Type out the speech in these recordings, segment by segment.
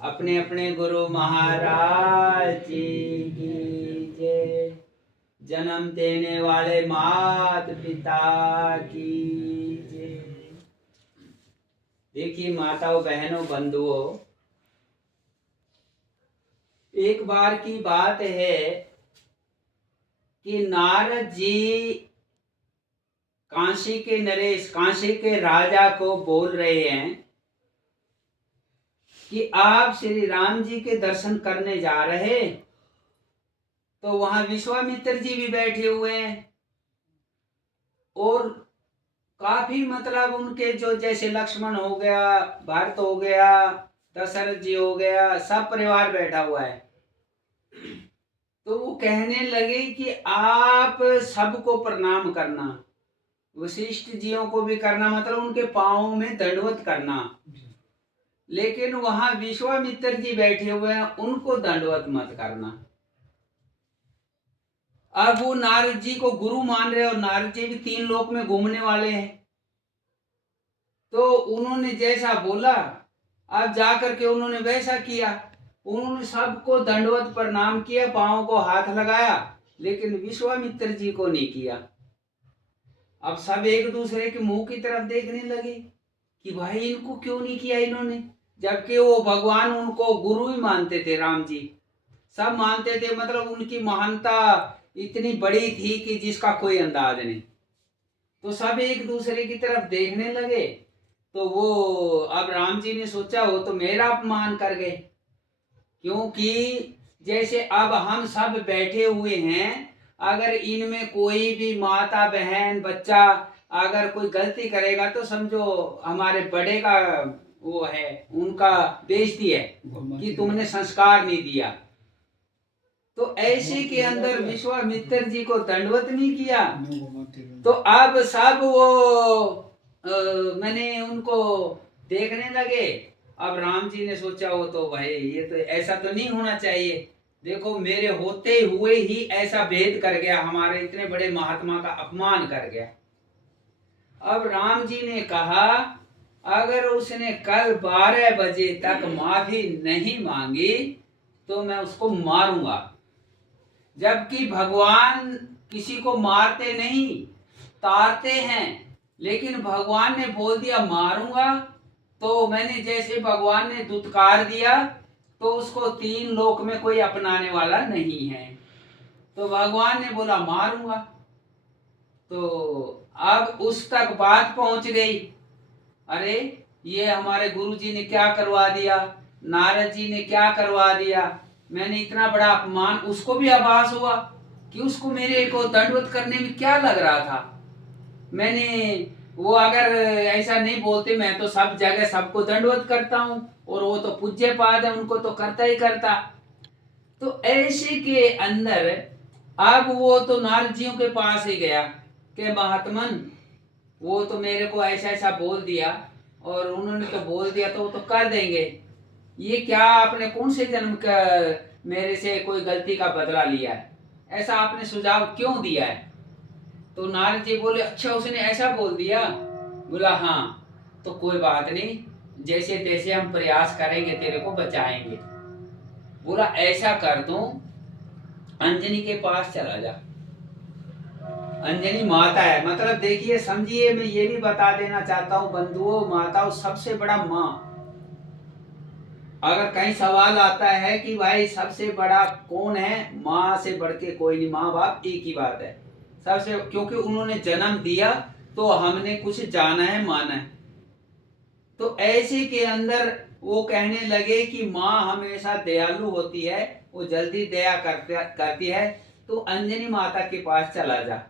अपने अपने गुरु महाराज जी की जय। जन्म देने वाले माता पिता की जय। देखिए माताओं बहनों बंधुओं, एक बार की बात है कि नारद जी काशी के नरेश, काशी के राजा को बोल रहे हैं कि आप श्री राम जी के दर्शन करने जा रहे। तो वहां विश्वामित्र जी भी बैठे हुए हैं और काफी मतलब उनके जो जैसे लक्ष्मण हो गया, भरत हो गया, दशरथ जी हो गया, सब परिवार बैठा हुआ है। तो वो कहने लगे कि आप सबको प्रणाम करना, वशिष्ठ जियों को भी करना, मतलब उनके पांवों में दंडवत करना। लेकिन वहां विश्वामित्र जी बैठे हुए हैं, उनको दंडवत मत करना। अब वो नारद जी को गुरु मान रहे और नारद जी भी तीन लोक में घूमने वाले हैं। तो उन्होंने जैसा बोला, अब जाकर के उन्होंने वैसा किया। उन्होंने सबको दंडवत प्रणाम किया, पांव को हाथ लगाया, लेकिन विश्वामित्र जी को नहीं किया। अब सब एक दूसरे के मुंह की तरफ देखने लगे कि भाई इनको क्यों नहीं किया इन्होंने, जबकि वो भगवान उनको गुरु ही मानते थे। राम जी सब मानते थे, मतलब उनकी महानता इतनी बड़ी थी कि जिसका कोई अंदाज नहीं। तो सब एक दूसरे की तरफ देखने लगे। तो वो अब राम जी ने सोचा वो तो मेरा अपमान कर गए, क्योंकि जैसे अब हम सब बैठे हुए हैं, अगर इनमें कोई भी माता बहन बच्चा अगर कोई गलती करेगा तो समझो हमारे बड़े का वो है, उनका बेइज्जती है कि तुमने संस्कार नहीं दिया। तो ऐसे के अंदर विश्वामित्र जी को दंडवत नहीं किया। तो अब सब वो मैंने उनको देखने लगे। अब राम जी ने सोचा वो तो भाई ये तो ऐसा तो नहीं होना चाहिए, देखो मेरे होते हुए ही ऐसा भेद कर गया, हमारे इतने बड़े महात्मा का अपमान कर गया। अब राम जी ने कहा अगर उसने कल 12 बजे तक माफी नहीं मांगी तो मैं उसको मारूंगा। जबकि भगवान किसी को मारते नहीं, तारते हैं, लेकिन भगवान ने बोल दिया मारूंगा। तो मैंने जैसे भगवान ने दुत्कार दिया तो उसको तीन लोक में कोई अपनाने वाला नहीं है। तो भगवान ने बोला मारूंगा। तो अब उस तक बात पहुंच गई, अरे ये हमारे गुरु जी ने क्या करवा दिया, नारद जी ने क्या करवा दिया, मैंने इतना बड़ा अपमान। उसको भी आभास हुआ कि उसको मेरे को दंडवत करने में क्या लग रहा था। मैंने वो अगर ऐसा नहीं बोलते, मैं तो सब जगह सबको दंडवत करता हूँ और वो तो पूज्य पाद है, उनको तो करता ही करता। तो ऐसे के अंदर अब वो तो नारद जियों के पास ही गया कि महात्मन वो तो मेरे को ऐसा ऐसा बोल दिया और उन्होंने तो बोल दिया तो वो तो कर देंगे, ये क्या आपने कौन से जन्म का मेरे से कोई गलती का बदला लिया है, ऐसा आपने सुझाव क्यों दिया है। तो नारद जी बोले अच्छा उसने ऐसा बोल दिया। बोला हाँ, तो कोई बात नहीं, जैसे तैसे हम प्रयास करेंगे, तेरे को बचाएंगे। बोला ऐसा कर दूं, अंजनी के पास चला जा। अंजनी माता है, मतलब देखिए समझिए, मैं ये भी बता देना चाहता हूँ बंधुओं माताओं, सबसे बड़ा माँ। अगर कहीं सवाल आता है कि भाई सबसे बड़ा कौन है, माँ से बढ़ के कोई नहीं, माँ बाप एक ही बात है सबसे, क्योंकि उन्होंने जन्म दिया तो हमने कुछ जाना है माना है। तो ऐसे के अंदर वो कहने लगे कि माँ हमेशा दयालु होती है, वो जल्दी दया करती है, तो अंजनी माता के पास चला जा।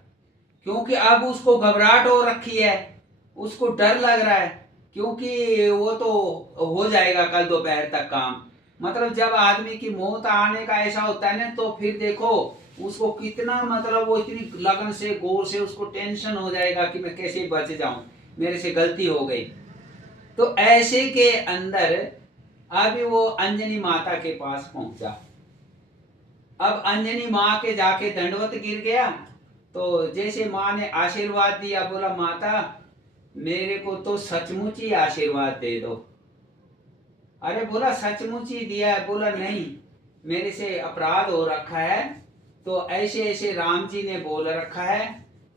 क्योंकि अब उसको घबराहट हो रखी है, उसको डर लग रहा है, क्योंकि वो तो हो जाएगा कल दोपहर तक काम। मतलब जब आदमी की मौत आने का ऐसा होता है ना, तो फिर देखो उसको कितना, मतलब वो इतनी लगन से गौर से उसको टेंशन हो जाएगा कि मैं कैसे बच जाऊं, मेरे से गलती हो गई। तो ऐसे के अंदर अभी वो अंजनी माता के पास पहुंचा। अब अंजनी माँ के जाके दंडवत गिर गया। तो जैसे माँ ने आशीर्वाद दिया, बोला माता मेरे को तो सचमुच ही आशीर्वाद दे दो। अरे बोला सचमुच ही दिया है। बोला नहीं, मेरे से अपराध हो रखा है, तो ऐसे ऐसे राम जी ने बोल रखा है,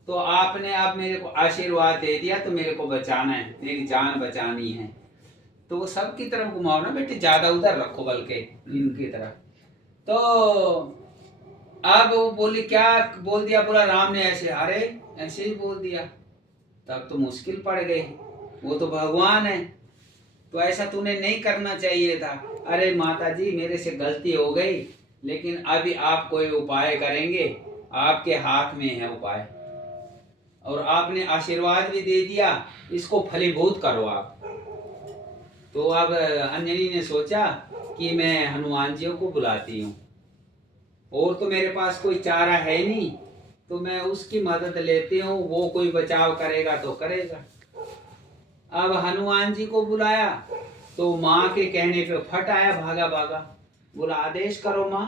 तो आपने अब मेरे को आशीर्वाद दे दिया, तो मेरे को बचाना है, मेरी जान बचानी है। तो वो सबकी तरफ घुमाओ ना बेटे, ज्यादा उधर रखो बल्कि इनकी तरफ। तो अब वो बोली क्या बोल दिया, बोला राम ने ऐसे, अरे ऐसे ही बोल दिया, तब तो मुश्किल पड़ गई, वो तो भगवान है, तो ऐसा तूने नहीं करना चाहिए था। अरे माता जी मेरे से गलती हो गई, लेकिन अभी आप कोई उपाय करेंगे, आपके हाथ में है उपाय, और आपने आशीर्वाद भी दे दिया, इसको फलीभूत करो आप। तो अब अंजनी ने सोचा कि मैं हनुमान जी को बुलाती हूँ, और तो मेरे पास कोई चारा है नहीं, तो मैं उसकी मदद लेती हूँ, वो कोई बचाव करेगा तो करेगा। अब हनुमान जी को बुलाया, तो माँ के कहने पे फट आया, भागा भागा, बोला आदेश करो माँ।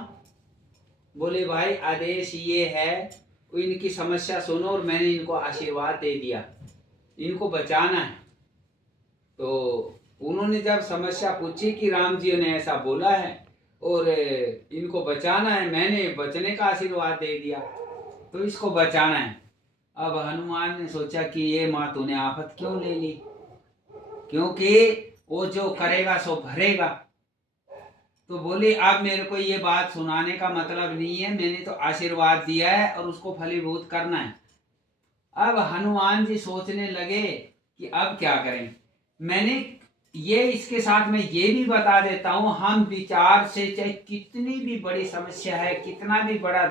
बोले भाई आदेश ये है, इनकी समस्या सुनो, और मैंने इनको आशीर्वाद दे दिया, इनको बचाना है। तो उन्होंने जब समस्या पूछी कि राम जी ने ऐसा बोला है और इनको बचाना है, मैंने बचने का आशीर्वाद दे दिया, तो इसको बचाना है। अब हनुमान ने सोचा कि ये माँ तूने आफत क्यों ले ली, क्योंकि वो जो करेगा सो भरेगा। तो बोली अब मेरे को ये बात सुनाने का मतलब नहीं है, मैंने तो आशीर्वाद दिया है और उसको फलीभूत करना है। अब हनुमान जी सोचने लगे कि अब क्या करें। मैंने ये इसके साथ में ये भी बता देता हूँ, हम विचार से चाहे कितनी भी बड़ी समस्या है, कितना भी बड़ा